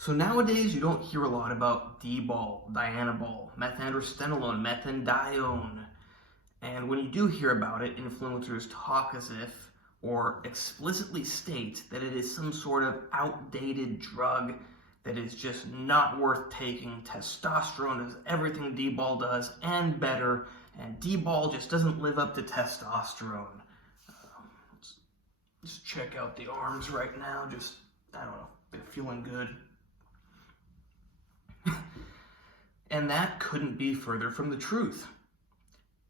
So nowadays you don't hear a lot about Dbol, Dianabol, methandrostenolone, methandione. And when you do hear about it, influencers talk as if or explicitly state that it is some sort of outdated drug that is just not worth taking. Testosterone does everything Dbol does and better, and Dbol just doesn't live up to testosterone. Let's check out the arms right now. Just, I don't know, they're feeling good. And that couldn't be further from the truth.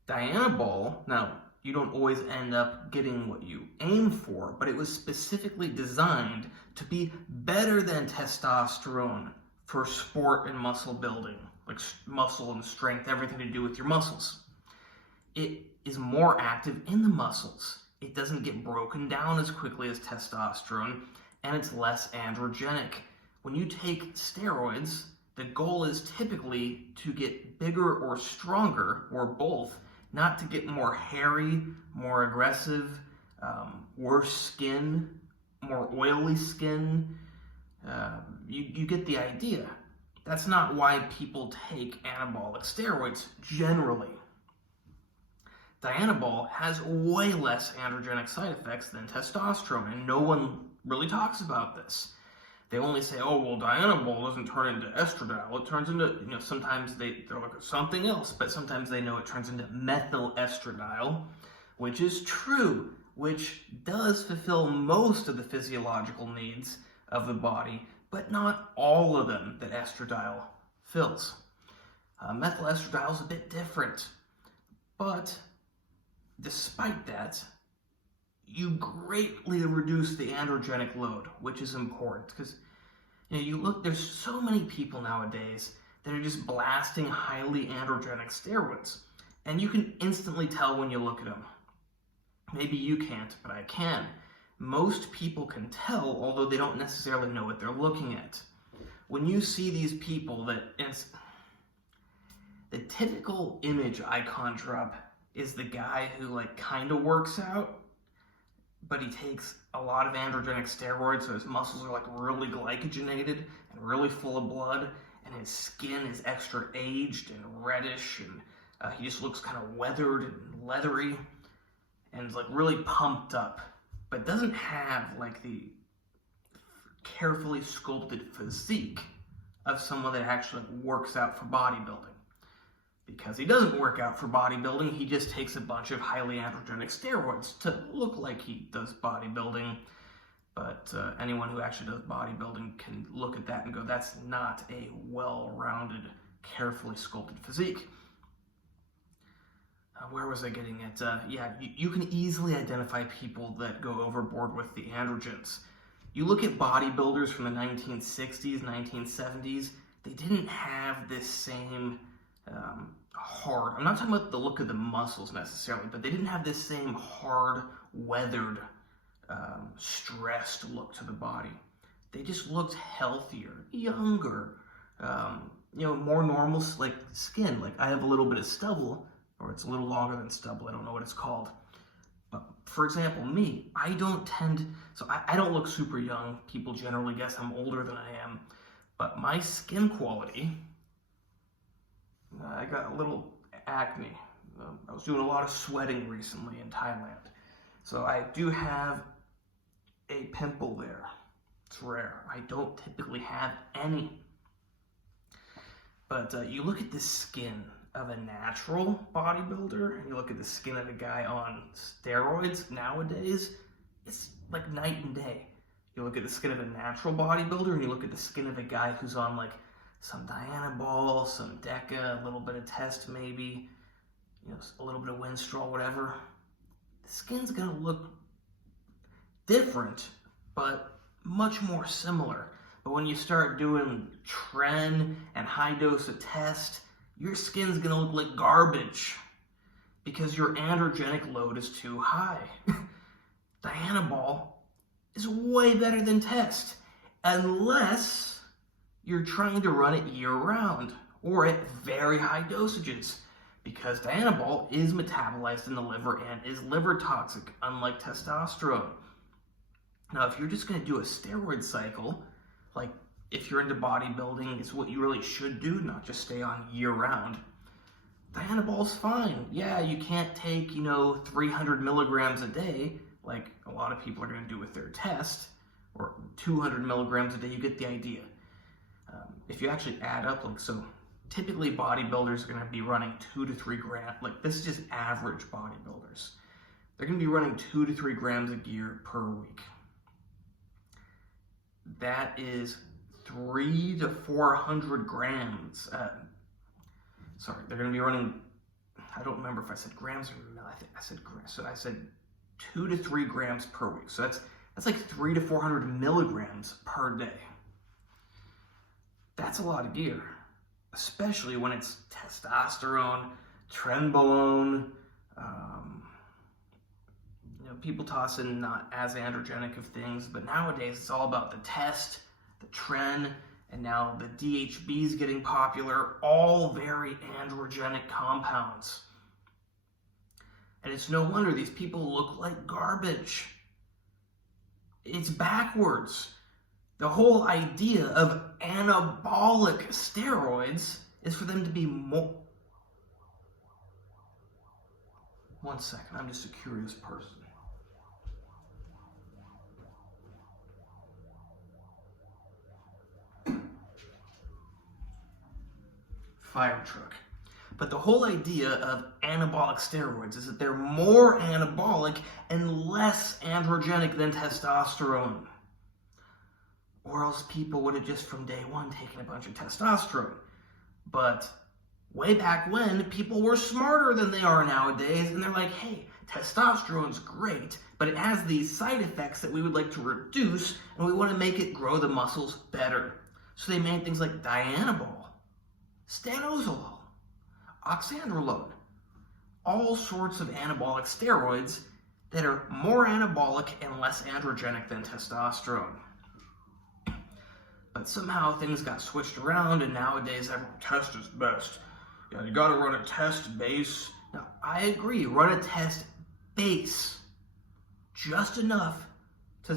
Dianabol, now, you don't always end up getting what you aim for, but it was specifically designed to be better than testosterone for sport and muscle building, like muscle and strength, everything to do with your muscles. It is more active in the muscles. It doesn't get broken down as quickly as testosterone, and it's less androgenic. When you take steroids, the goal is typically to get bigger or stronger, or both, not to get more hairy, more aggressive, worse skin, more oily skin. You get the idea. That's not why people take anabolic steroids generally. Dianabol has way less androgenic side effects than testosterone, and no one really talks about this. They only say, oh, well, Dianabol doesn't turn into estradiol. It turns into, sometimes they're like something else, but sometimes they know it turns into methyl estradiol, which is true, which does fulfill most of the physiological needs of the body, but not all of them that estradiol fills. Methyl estradiol is a bit different, but despite that, you greatly reduce the androgenic load, which is important because you look, there's so many people nowadays that are just blasting highly androgenic steroids, and you can instantly tell when you look at them. Maybe you can't, but I can. Most people can tell, although they don't necessarily know what they're looking at. When you see these people the typical image I conjure up is the guy who kind of works out, but he takes a lot of androgenic steroids, so his muscles are really glycogenated and really full of blood, and his skin is extra aged and reddish, and he just looks kind of weathered and leathery, and is really pumped up, but doesn't have the carefully sculpted physique of someone that actually works out for bodybuilding. Because he doesn't work out for bodybuilding, he just takes a bunch of highly androgenic steroids to look like he does bodybuilding. But anyone who actually does bodybuilding can look at that and go, that's not a well-rounded, carefully sculpted physique. Where was I getting at? You can easily identify people that go overboard with the androgens. You look at bodybuilders from the 1960s, 1970s, they didn't have this same hard, I'm not talking about the look of the muscles necessarily, but they didn't have this same hard, weathered, stressed look to the body. They just looked healthier, younger, more normal skin. I have a little bit of stubble, or it's a little longer than stubble, I don't know what it's called. But for example, me, I don't look super young. People generally guess I'm older than I am, but my skin quality, I got a little acne. I was doing a lot of sweating recently in Thailand. So I do have a pimple there. It's rare. I don't typically have any. But you look at the skin of a natural bodybuilder, and you look at the skin of a guy on steroids nowadays, it's like night and day. You look at the skin of a natural bodybuilder, and you look at the skin of a guy who's on some Dianabol, some Deca, a little bit of Test maybe, a little bit of Winstrol, whatever. The skin's gonna look different, but much more similar. But when you start doing Tren and high dose of Test, your skin's gonna look like garbage because your androgenic load is too high. Dianabol is way better than Test, unless you're trying to run it year-round or at very high dosages, because Dianabol is metabolized in the liver and is liver toxic, unlike testosterone. Now, if you're just going to do a steroid cycle, if you're into bodybuilding, it's what you really should do, not just stay on year-round. Dianabol's fine. Yeah, you can't take, 300 milligrams a day, like a lot of people are going to do with their test, or 200 milligrams a day. You get the idea. If you actually add up, so typically bodybuilders are going to be running 2 to 3 grams. This is just average bodybuilders. They're going to be running 2 to 3 grams of gear per week. That is 300 to 400 grams. They're going to be running, I don't remember if I said grams or mil. I think I said grams. So I said 2 to 3 grams per week. So that's like 300 to 400 milligrams per day. That's a lot of gear, especially when it's testosterone, trenbolone. People toss in not as androgenic of things, but nowadays it's all about the test, the tren, and now the DHB is getting popular, all very androgenic compounds. And it's no wonder these people look like garbage. It's backwards. The whole idea of anabolic steroids is for them to be more... One second, I'm just a curious person. Fire truck. But the whole idea of anabolic steroids is that they're more anabolic and less androgenic than testosterone. Or else people would have just from day one taken a bunch of testosterone. But way back when, people were smarter than they are nowadays, and they're like, hey, testosterone's great, but it has these side effects that we would like to reduce, and we want to make it grow the muscles better. So they made things like Dianabol, stanozolol, oxandrolone, all sorts of anabolic steroids that are more anabolic and less androgenic than testosterone. But somehow things got switched around, and nowadays everyone test is best. Yeah, you gotta run a test base. Now, I agree, run a test base. Just enough to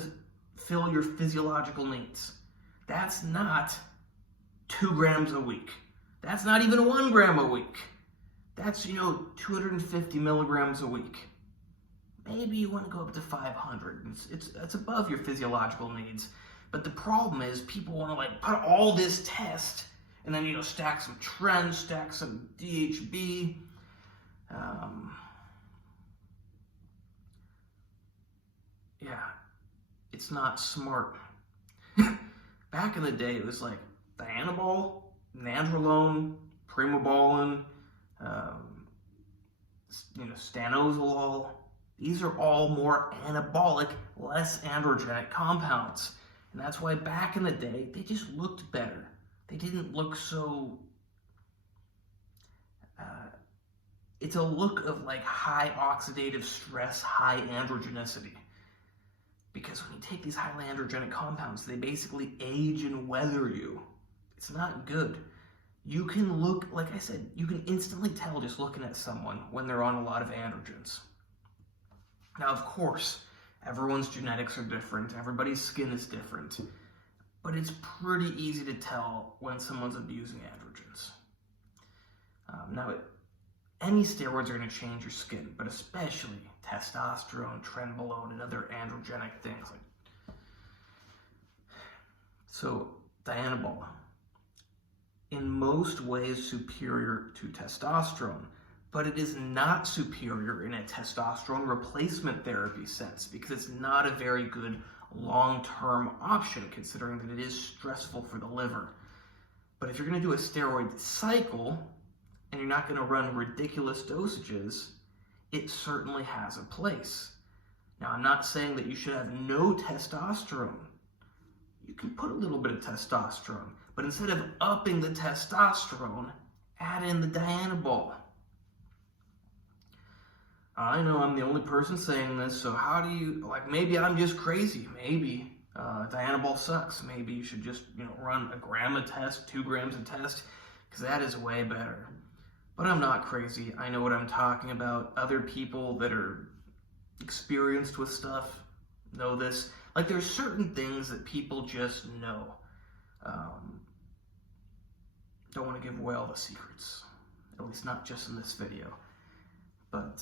fill your physiological needs. That's not 2 grams a week. That's not even 1 gram a week. That's, 250 milligrams a week. Maybe you want to go up to 500. It's above your physiological needs. But the problem is people want to put all this test and then, stack some tren, stack some DHB. It's not smart. Back in the day, it was like Dianabol, nandrolone, primobolan, stanozolol. These are all more anabolic, less androgenic compounds. And that's why back in the day, they just looked better. They didn't look so... it's a look of high oxidative stress, high androgenicity. Because when you take these highly androgenic compounds, they basically age and weather you. It's not good. You can look, like I said, you can instantly tell just looking at someone when they're on a lot of androgens. Now, of course, everyone's genetics are different. Everybody's skin is different. But it's pretty easy to tell when someone's abusing androgens. Any steroids are going to change your skin, but especially testosterone, trenbolone, and other androgenic things. So, Dianabol, in most ways superior to testosterone, but it is not superior in a testosterone replacement therapy sense because it's not a very good long-term option considering that it is stressful for the liver. But if you're going to do a steroid cycle and you're not going to run ridiculous dosages, it certainly has a place. Now, I'm not saying that you should have no testosterone. You can put a little bit of testosterone, but instead of upping the testosterone, add in the Dianabol. I know I'm the only person saying this, so how do you, maybe I'm just crazy. Maybe Dianabol sucks. Maybe you should just, run 1 gram a test, 2 grams a test, because that is way better. But I'm not crazy. I know what I'm talking about. Other people that are experienced with stuff know this. There's certain things that people just know. don't want to give away all the secrets, at least not just in this video. But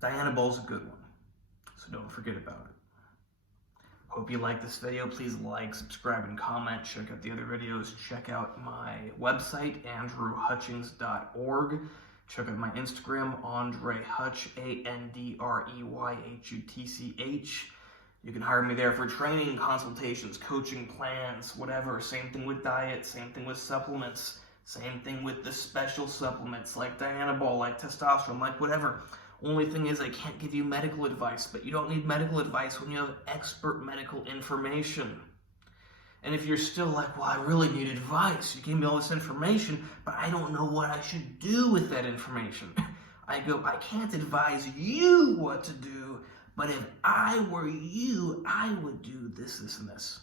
Dianabol's a good one, so don't forget about it. Hope you like this video. Please like, subscribe, and comment. Check out the other videos. Check out my website, AndreyHutchings.org. Check out my Instagram, AndreyHutch, AndreyHutch. You can hire me there for training, consultations, coaching plans, whatever. Same thing with diet, same thing with supplements, same thing with the special supplements like Dianabol, like testosterone, like whatever. Only thing is I can't give you medical advice, but you don't need medical advice when you have expert medical information. And if you're still like, well, I really need advice. You gave me all this information, but I don't know what I should do with that information. I go, I can't advise you what to do, but if I were you, I would do this, this, and this.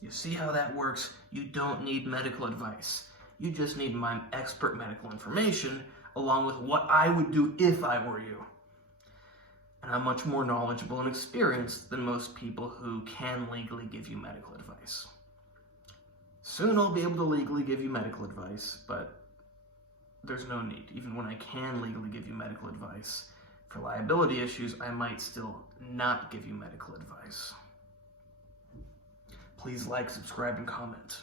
You see how that works? You don't need medical advice. You just need my expert medical information along with what I would do if I were you. And I'm much more knowledgeable and experienced than most people who can legally give you medical advice. Soon I'll be able to legally give you medical advice, but there's no need. Even when I can legally give you medical advice, for liability issues, I might still not give you medical advice. Please like, subscribe, and comment.